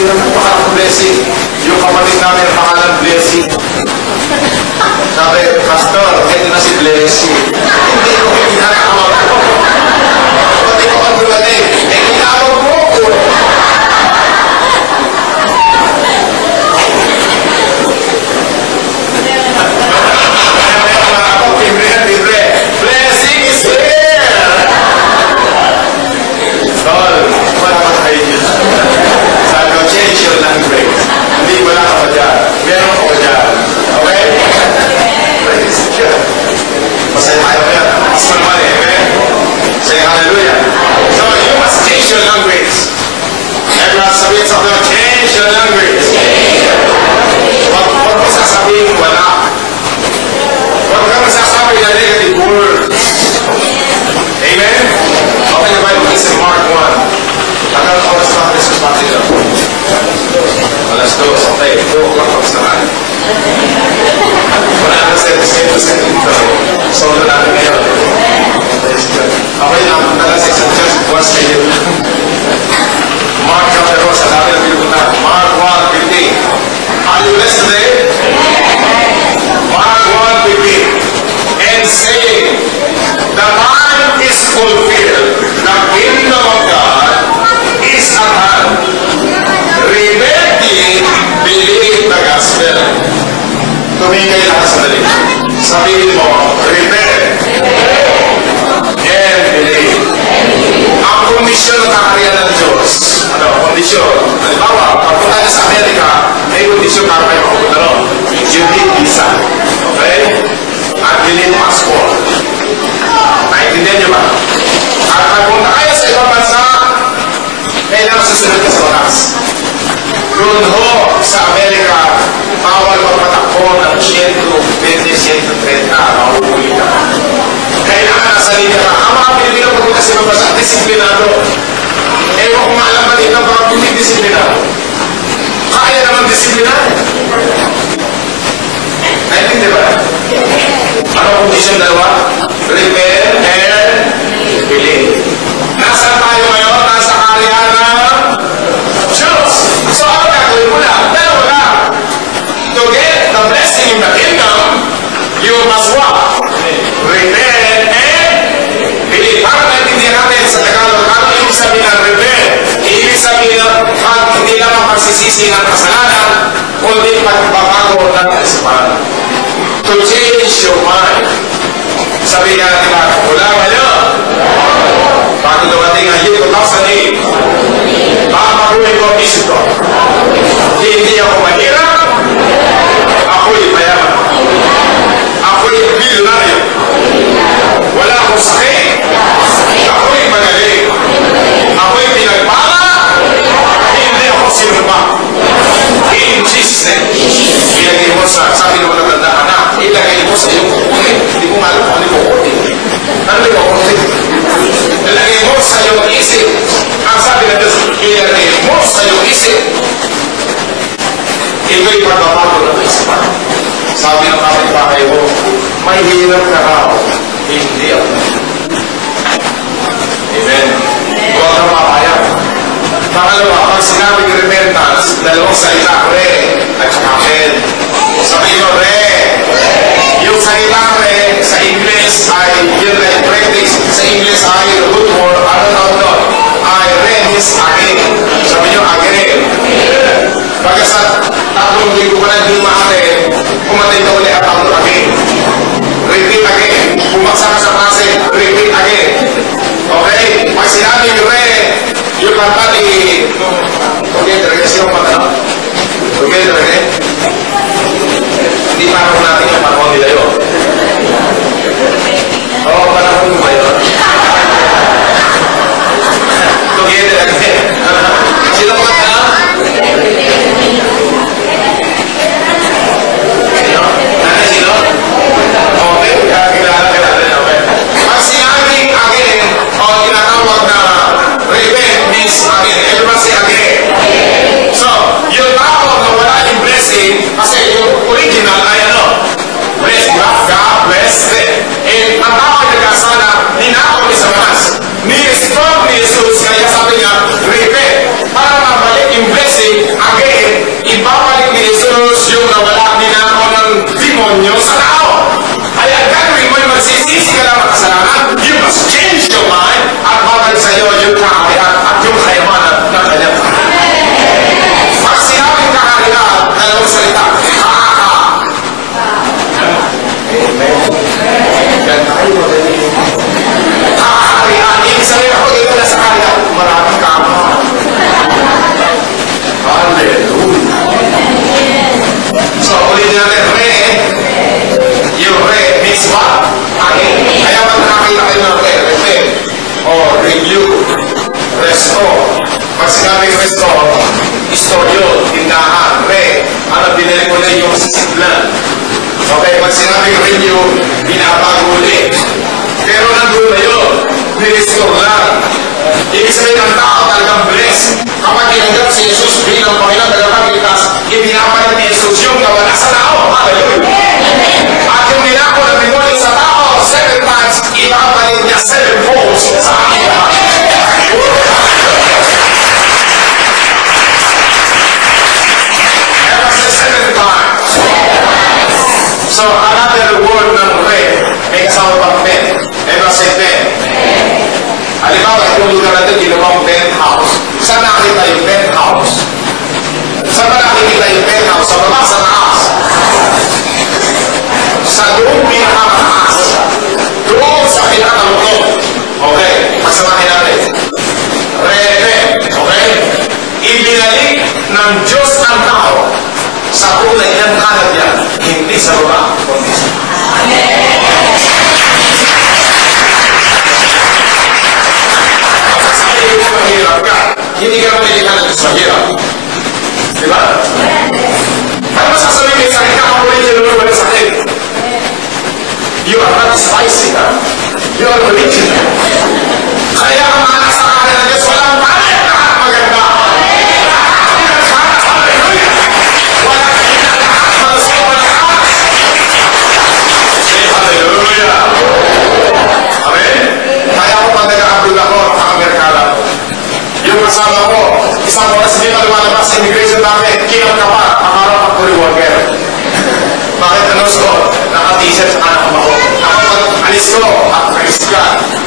Tingnan mo, pangalang blessing. Yung kapatid namin, pangalang blessing. Sabi, Pastor, ito na si Blessing. Hindi ko kinakawag ko. Kapatid ko ang dumating. Kinakawag mo ko. Blessing is here! Tol, wala ka kayo dyan. Sabi ko, change your language. Hindi wala ka pa dyan. Meron ko dyan. Okay? Praise God. Masaya tayo kaya. Mas naman eh. Amen? Say hallelujah. So, you must change your language. Everyone sabihin sa mga, change your language. Huwag mo sasabihin wala. Huwag ka masasabi na negative words. Amen? Open the Bible, please, in Mark 1. Tagal ko oras na Jesus pati lang. Alas 2, okay. 2 o'clock tapos na kayo. Wala na sa dito. Solo natin ngayon. Okay lang, tagal sa isang church, buwas kayo. Mark chapter 1, sa natin ang pinupunta. Mark 1:15. Are you listening? Mark 1:15. And saying, the time is fulfilled. The kingdom of God is at hand. Repent ye, believe the gospel. Tumigay lang sa dali. Sabihin mo, repent and believe. Ang kondisyon ng kakariyan ng Diyos. Ano, kondisyon? Halimbawa, pagpunta na sa Amerika, may kondisyon para kayo mapunta ron. You need visa. Okay? At you need passport. Naintindihan niyo ba? At pagpunta kayo sa ibang bansa, kailangan susunod ka sa batas. Doon ho, sa Amerika, bawal magpatakbo ng 120-130, mahuhuli ka. Kailangan nasa linya ka. Ang mga Pilipino pagpunta sa ibang bansa, disiplinado. Ewan kung maalam ba dito, baka hindi disiplinado. Kaya naman disiplinado. Naintindihan ba? Ano kondisyon dalawa? Repent and believe. Nasaan tayo ngayon? Nasa karya ng Diyos. So, ano gagawin mo na? Dalawa na. To get the blessing in the kingdom, you must what? Repent and believe. Para naintindihan natin sa Tagalog, ano ibig sabihin ng repent? Ibig sabihin ng hindi lang ang pagsisisi ng kasalanan, kundi pagbabago ng kaisipan. To change your mind. Sabi nga nila, wala ngayon. Bago dumating ang year 2008, babaguhin ko ang isip ko. Hindi ako mahirap. Ako'y mayaman. Ako'y milyonaryo. Wala akong sakit. Ako'y magaling. Ako'y pinagpala. Hindi ako sinumpa. In Jesus' name. Ilagay mo sa, sabi ng mga tandaan na, ilagay mo sa iyong kukunin. Hindi ko alam kung ano yung kukunin. Ano yung kukunin? Ilagay mo sa iyong isip. Ang sabi na Diyos, ilagay mo sa iyong isip. Ito'y pagbabago ng isipan. Sabi ng kapitbahay mo, may hirap na raw. Hindi ako. Amen. Huwag kang papayag. Pangalawa, pag sinabing repentance, dalawang salita, re, at saka amen. Sabi mo, re. Yung salita, re, sa English ay, yun na yung practice, sa English ay root word, ano tawag doon? Ay, re is again. Sabi nyo, again. Pagkasat, tatlong linggo ka na hindi maaari, pumatay ka ulit at tawag again. Repeat again. Pumaksa ka sa klase, repeat again. Okay? Pag sinabing re, yung kanta ni together, kasi yung kanta together, eh? Hindi panahon natin yung panahon nila yun. Oo, panahon mo ba yun? Together, eh? Sino kanta? Sino? plan. Okay, pag sinabing renew, binabago ulit. Pero nandun na yun, nirestore lang. Ibig sabihin ng tao talagang blessed. Kapag tinanggap si Jesus bilang Panginoon tagapagligtas, ibinapalit ni Jesus yung nawala sa tao. Hallelujah! At yung ninako na binuli sa tao 7 times, ibabalit niya 7 folds sa akin. Ever since 7 times. So, another word ng red, may kasama pang pen. Ever say pen? Halimbawa, itong lugar natin, ginawang penthouse. Saan nakita yung penthouse? Saan ba nakikita yung penthouse? Sa baba, sa taas? Sa doon pinakamataas. Doon sa pinakalukod. Okay, pagsamahin natin. Red, okay? Ibinalik ng Diyos ang tao sa kulay ng kanan niya, hindi sa baba, kundi sa taas. Mahirap ka. Hindi ka pwede ka ng mahirap. Diba? Ano masasabihin sa akin ka kung ulit yung wala sa akin? You are not spicy, ha? You are original. Kaya ang mga nasa kanan ng Diyos, walang palit na maganda. Hallelujah! Wala kanina lahat, malasok, malakas. Say hallelujah! Amen? Kaya ako pag nag-aabot ako, naka-Amerikala ko. Yung kasama ko, isang oras hindi na lumalabas sa immigration namin, kinap ka pa, makarap ako reworker. Bakit ano suot? Naka-t-shirt sa anak ko. Ako pag-alis ko, at-alis ka.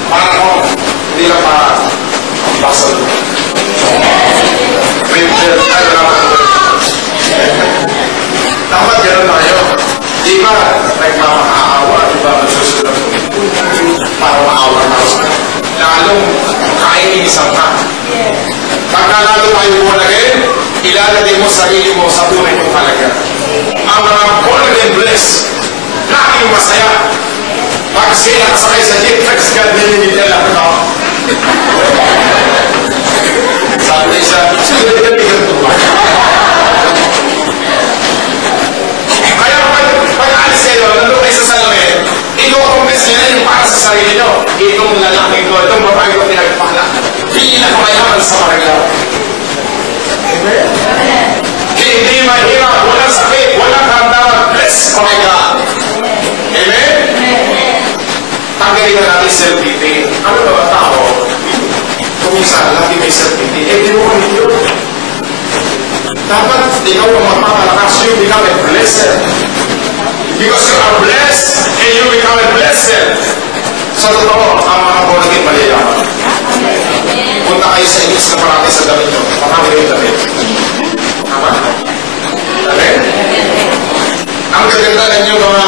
Parang ako, hindi lang pa basal. Prepare tayo naman. Dapat gano'n tayo. Di ba, nagmamakaawa, di ba, nagsusunod para maawa na ako. Lalong kainisan ka. Pagka lalo tayo born again, ilalagay mo sarili mo sa tunay mong halaga. Ang mga born again blessed, laging masaya. Pag sila kasakay sa jeep, thanks God, nililita lang ito. Sabi siya, sila ka bigat ito ba? Kaya pag alis kayo, nandun kayo sa salamin, ino-confess nyo na yung para sa sarili nyo. Itong lalaki ko, itong babae ko pinagpala. Pinakamayaman sa Maraglaw. Amen? Hindi mahirap, walang sakit, walang karamdaman. Bless, oh my God. Amen? Tanggalin na natin self-pity. Ano ba ba tao? Kung minsan, lagi may self-pity. Di mo kami yun. Dapat, ikaw ang magpapalakas, you become a blessed. Because you are blessed, and you become a blessed. Sa totoo, ang mga born-again maliyaman. Punta kayo sa inis na marami sa damit nyo. Marami yung damit. Tama? Amen? Ang gaganda ninyo mga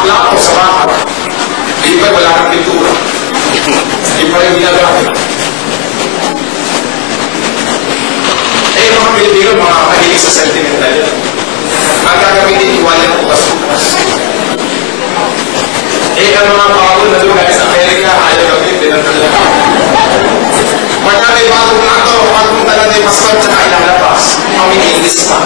plato sa bahay. Di ba wala kang pintura? Di pa rin ginagamit. Mga Pilipino, mga mahilig sa sentimental yun. Ang gagamitin, iwanan ng bukas-bukas. Ang mga bago na doon guys, Amerika, ayaw gawin, pinagdala. Pagka may bagong nato, pagpunta na tayo pastor, tsaka ilalabas. Paminilis pa.